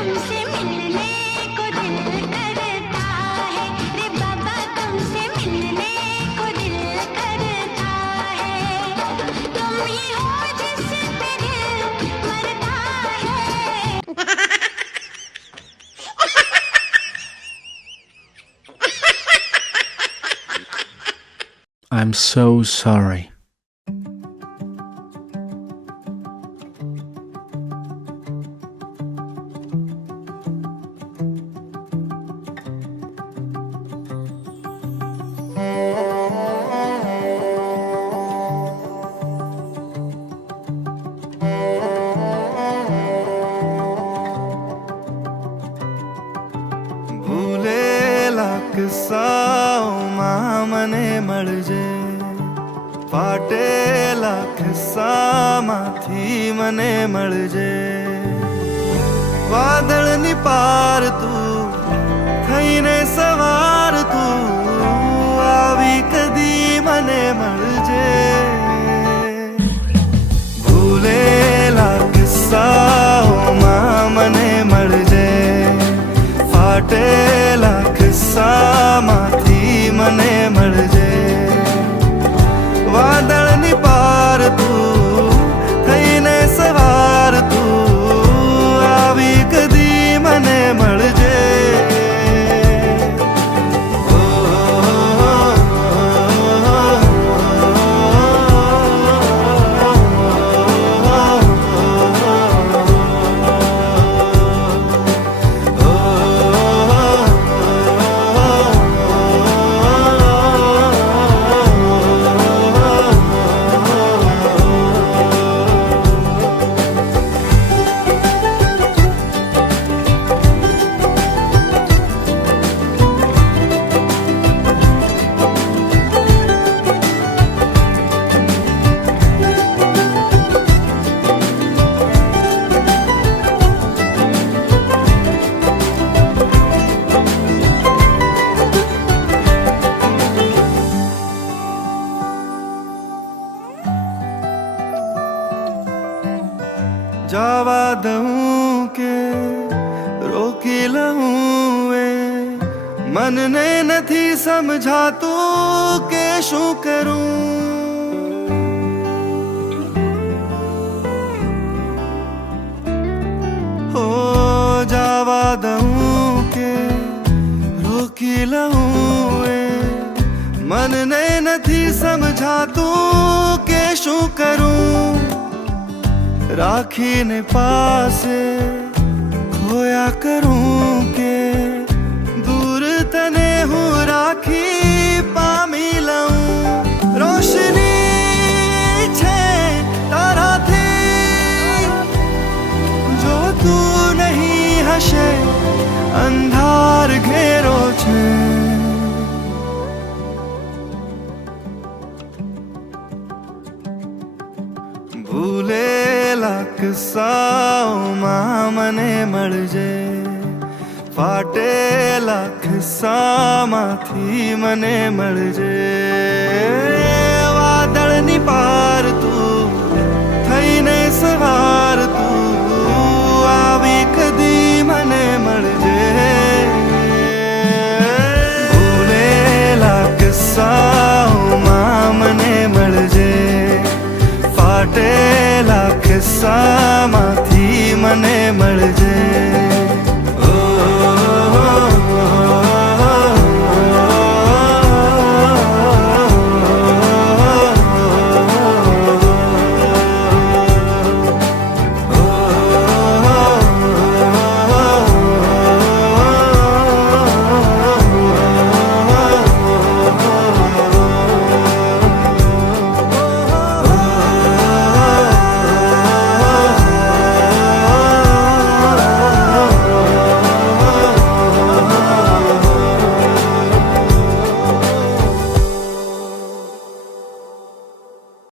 तुमसे मिलने को दिल करता है रे बाबा तुमसे मिलने को दिल करता है तुम ही हो जिससे दिल मरता है I'm so sorry. ભૂલેલા કિસ્સાઓમાં મને મળજે ફાટેલા ખિસ્સામાંથી મને મળજે વાદળની પાર તું થઈને સવાર તું આવી કદી મને મળજે ભૂલેલા કિસ્સાઓમાં મને મળજે ફાટેલા ખિસ્સામાંથી મને મળજે વાદળની પાર તું થઈને સવાર તું આવી કદી મને મળજે જવા દઉં કે રોકી લઉં એ મનને નથી સમજાતું કે શું કરું હો જવા દઉં કે રોકી લઉં એ મનને નથી સમજાતું કે શું કરું રાખીને પાસે ખોયા કરું કે દૂર તને હું રાખી પામી લઉં રોશની છે તારાથી જો તું નહીં હશે અંધાર ઘેરો છે ભૂલેલા કિસ્સાઓમાં મને મળજે ફાટેલા ખિસ્સામાંથી મને મળજે વાદળની પાર તું થઈને સવાર તું આવી કદી મને મળજે ભૂલેલા કિસ્સાઓમાં મને મળજે ફાટેલા કિસ્સામાંથી મને મળજે